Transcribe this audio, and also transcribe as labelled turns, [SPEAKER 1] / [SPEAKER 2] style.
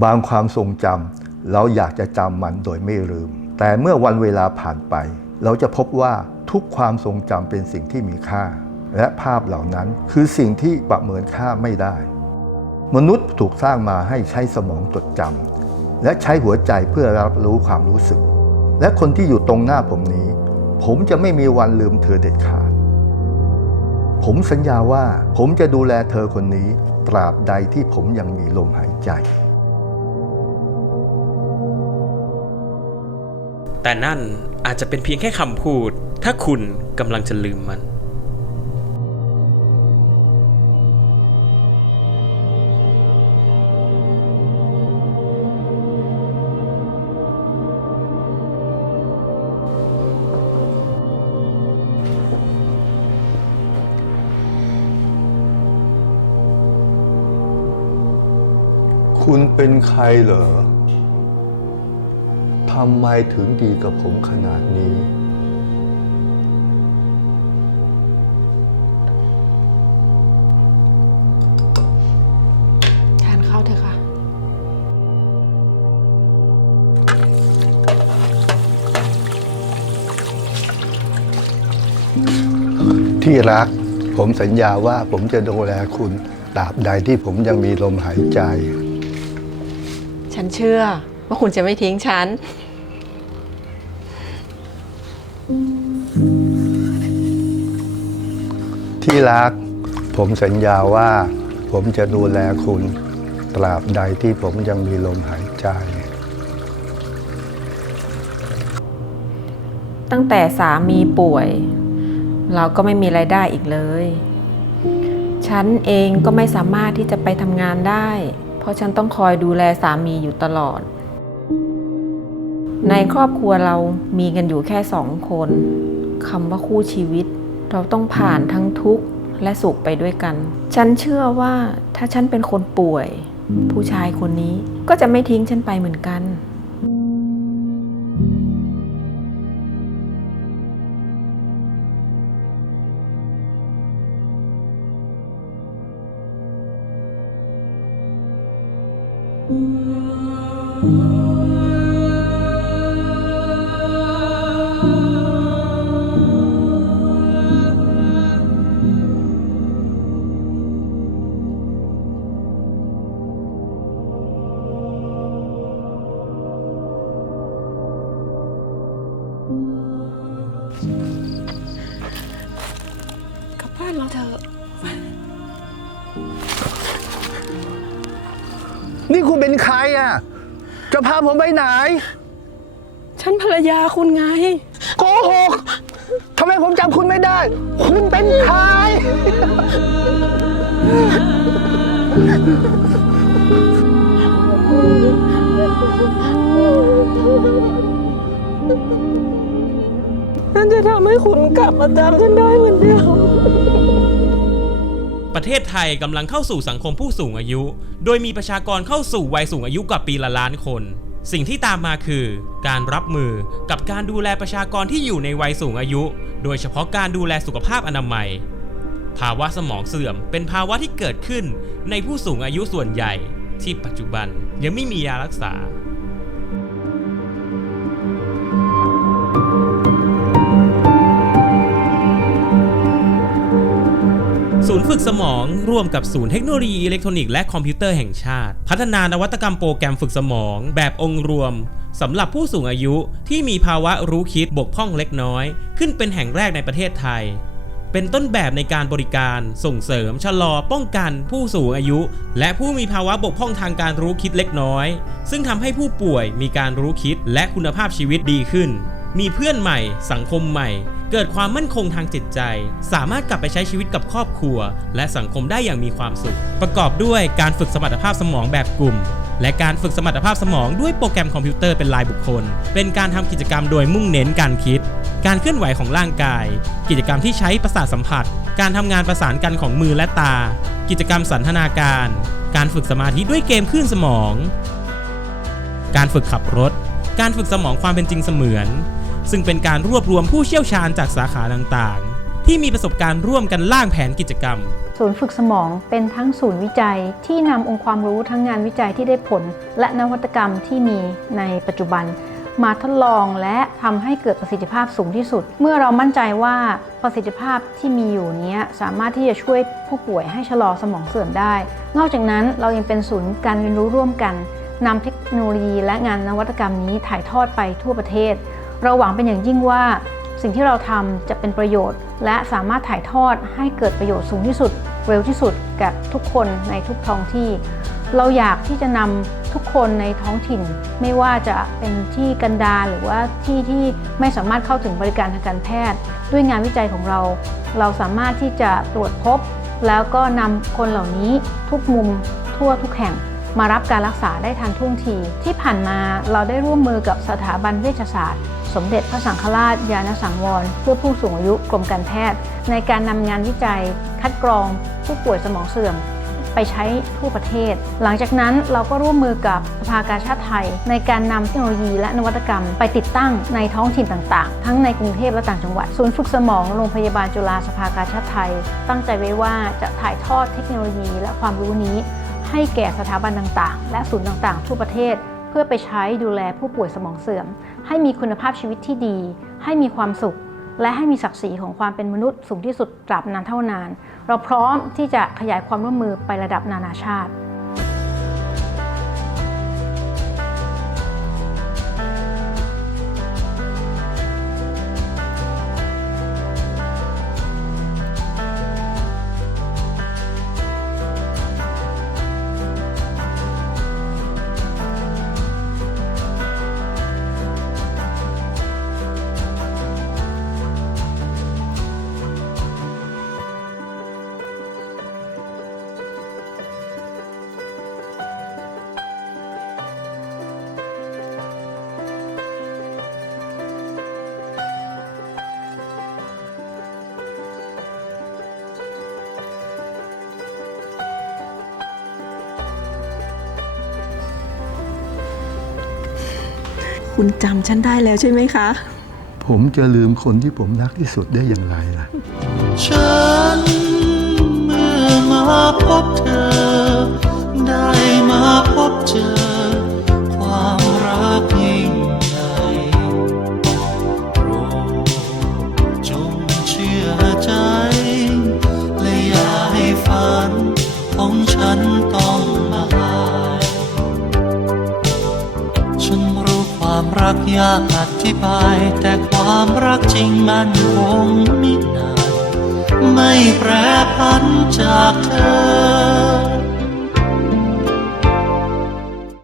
[SPEAKER 1] บางความทรงจำเราอยากจะจำมันโดยไม่ลืม แต่เมื่อวันเวลาผ่านไป เราจะพบว่าทุกความทรงจำเป็นสิ่งที่มีค่า และภาพเหล่านั้นคือสิ่งที่ประเมินค่าไม่ได้ มนุษย์ถูกสร้างมาให้ใช้สมองจดจำและใช้หัวใจเพื่อรับรู้ความรู้สึก และคนที่อยู่ตรงหน้าผมนี้ ผมจะไม่มีวันลืมเธอเด็ดขาด ผมสัญญาว่าผมจะดูแลเธอคนนี้ตราบใดที่ผมยังมีลมหายใจ
[SPEAKER 2] แต่นั่นอาจจะเป็นเพียงแค่คำพูด ถ้าคุณกำลังจะลืมมัน
[SPEAKER 1] คุณเป็นใครเหรอ ทำไมถึงดีกับผมขนาดนี้
[SPEAKER 3] ทานข้าวเถอะค่ะ
[SPEAKER 1] ที่รัก ผมสัญญาว่าผมจะดูแลคุณตราบใดที่ผมยังมีลมหายใจ
[SPEAKER 3] ฉันเชื่อว่าคุณจะไม่ทิ้งฉัน
[SPEAKER 1] ที่รัก ผมสัญญาว่า ผมจะดูแลคุณ ตราบใดที่ผมยังมีลมหายใจ
[SPEAKER 4] ตั้งแต่สามีป่วย เราก็ไม่มีไรายได้อีกเลย ฉันเองก็ไม่สามารถที่จะไปทำงานได้ เพราะฉันต้องคอยดูแลสามีอยู่ตลอด ในครอบครัวเรามีกันอยู่แค่สองคนคำว่าคู่ชีวิต เราต้องผ่านทั้งทุกข์และสุขไปด้วยกัน ฉันเชื่อว่าถ้าฉันเป็นคนป่วย ผู้ชายคนนี้ก็จะไม่ทิ้งฉันไปเหมือนกัน
[SPEAKER 3] ก นี่
[SPEAKER 1] คุณเป็นใครอะ จะพาผมไปไหน
[SPEAKER 3] ฉันภรรยาคุณไง
[SPEAKER 1] โกหกทำไมผมจำคุณไม่ได้ คุณเป็นใคร
[SPEAKER 3] ฉันจะทำให้คุณกลับมาจำฉันได้เหมือนเดิม
[SPEAKER 2] ประเทศไทยกำลังเข้าสู่สังคมผู้สูงอายุ โดยมีประชากรเข้าสู่วัยสูงอายุกว่าปีละล้านคน สิ่งที่ตามมาคือ การรับมือกับการดูแลประชากรที่อยู่ในวัยสูงอายุ โดยเฉพาะการดูแลสุขภาพอนามัย ภาวะสมองเสื่อมเป็นภาวะที่เกิดขึ้นในผู้สูงอายุส่วนใหญ่ ที่ปัจจุบันยังไม่มียารักษา ศูนย์ฝึกสมอง ร่วมกับศูนย์เทคโนโลยีอิเล็กทรอนิกส์และคอมพิวเตอร์แห่งชาติ พัฒนานวัตกรรมโปรแกรมฝึกสมอง แบบองค์รวมสำหรับผู้สูงอายุที่มีภาวะรู้คิดบกพร่องเล็กน้อย ขึ้นเป็นแห่งแรกในประเทศไทย เป็นต้นแบบในการบริการ ส่งเสริม ชะลอ ป้องกัน ผู้สูงอายุ และผู้มีภาวะบกพร่องทางการรู้คิดเล็กน้อย ซึ่งทำให้ผู้ป่วยมีการรู้คิดและคุณภาพชีวิตดีขึ้น มีเพื่อนใหม่ สังคมใหม่ เกิดความมั่นคงทางจิตใจ สามารถกลับไปใช้ชีวิตกับครอบครัว และสังคมได้อย่างมีความสุข ประกอบด้วยการฝึกสมรรถภาพสมองแบบกลุ่ม และการฝึกสมรรถภาพสมองด้วยโปรแกรมคอมพิวเตอร์เป็นรายบุคคล เป็นการทำกิจกรรมโดยมุ่งเน้นการคิด การเคลื่อนไหวของร่างกาย กิจกรรมที่ใช้ประสาทสัมผัส การทำงานประสานกันของมือและตา กิจกรรมสันทนาการ การฝึกสมาธิด้วยเกมคลื่นสมอง การฝึกขับรถ การฝึกสมองความเป็นจริงเสมือน ซึ่งเป็นการรวบรวมผู้เชี่ยวชาญจากสาขาต่างๆ ที่มีประสบการณ์ร่วมกันล่างแผนกิจกรรม
[SPEAKER 5] ศูนย์ฝึกสมองเป็นทั้งศูนย์วิจัยที่นำองค์ความรู้ทั้งงานวิจัยที่ได้ผล และนวัตกรรมที่มีในปัจจุบัน มาทดลองและทำให้เกิดประสิทธิภาพสูงที่สุด เมื่อเรามั่นใจว่าประสิทธิภาพที่มีอยู่นี้สามารถที่จะช่วยผู้ป่วยให้ชะลอสมองเสื่อมได้ นอกจากนั้นเรายังเป็นศูนย์การเรียนรู้ร่วมกันนำเทคโนโลยีและงานนวัตกรรมนี้ถ่ายทอดไปทั่วประเทศ เราหวังเป็นอย่างยิ่งว่าสิ่งที่เราทำจะเป็นประโยชน์ และสามารถถ่ายทอดให้เกิดประโยชน์สูงที่สุด เร็วที่สุดกับทุกคนในทุกท้องที่ เราอยากที่จะนำทุกคนในท้องถิ่น ไม่ว่าจะเป็นที่กันดารหรือว่าที่ที่ไม่สามารถเข้าถึงบริการทางการแพทย์ ด้วยงานวิจัยของเรา เราสามารถที่จะตรวจพบ แล้วก็นำคนเหล่านี้ทุกมุมทั่วทุกแห่งมารับการรักษาได้ทันท่วงที ที่ผ่านมาเราได้ร่วมมือกับสถาบันเวชศาสตร์ สมเด็จพระสังฆราชยานสังวร เพื่อผู้สูงอายุกรมการแพทย์ ในการนำงานวิจัย คัดกรอง ผู้ป่วยสมองเสื่อม ไปใช้ทั่วประเทศ หลังจากนั้นเราก็ร่วมมือกับสภากาชาติไทย ในการนำเทคโนโลยีและนวัตกรรม ไปติดตั้งในท้องถิ่นต่างๆ ทั้งในกรุงเทพและต่างจังหวัด ศูนย์ฝึกสมองโรงพยาบาลจุฬาสภากาชาติไทย ตั้งใจไว้ว่าจะถ่ายทอดเทคโนโลยีและความรู้นี้ ให้แก่สถาบันต่างๆ และศูนย์ต่างๆ ทั่วประเทศ เพื่อไปใช้ดูแลผู้ป่วยสมองเสื่อม ให้มีคุณภาพชีวิตที่ดี ให้มีความสุข และให้มีศักดิ์ศรีของความเป็นมนุษย์สูงที่สุดตราบนานเท่านาน เราพร้อมที่จะขยายความร่วมมือไประดับนานาชาติ
[SPEAKER 3] คุณจำฉันได้แล้วใช่ไหมคะ
[SPEAKER 1] ผมจะลืมคนที่ผมรักที่สุดได้อย่างไรล่ะ
[SPEAKER 6] ฉันเมื่อมาพบเธอ ได้มาพบเจอ ความรักยิ่งใหญ่โปรดจงเชื่อใจ และอย่าให้ฝันของฉันต้องมาลายฉันรู้ ความรักยากอธิบาย แต่ความรักจริงมันคงมินาน ไม่แปรพันจากเธอ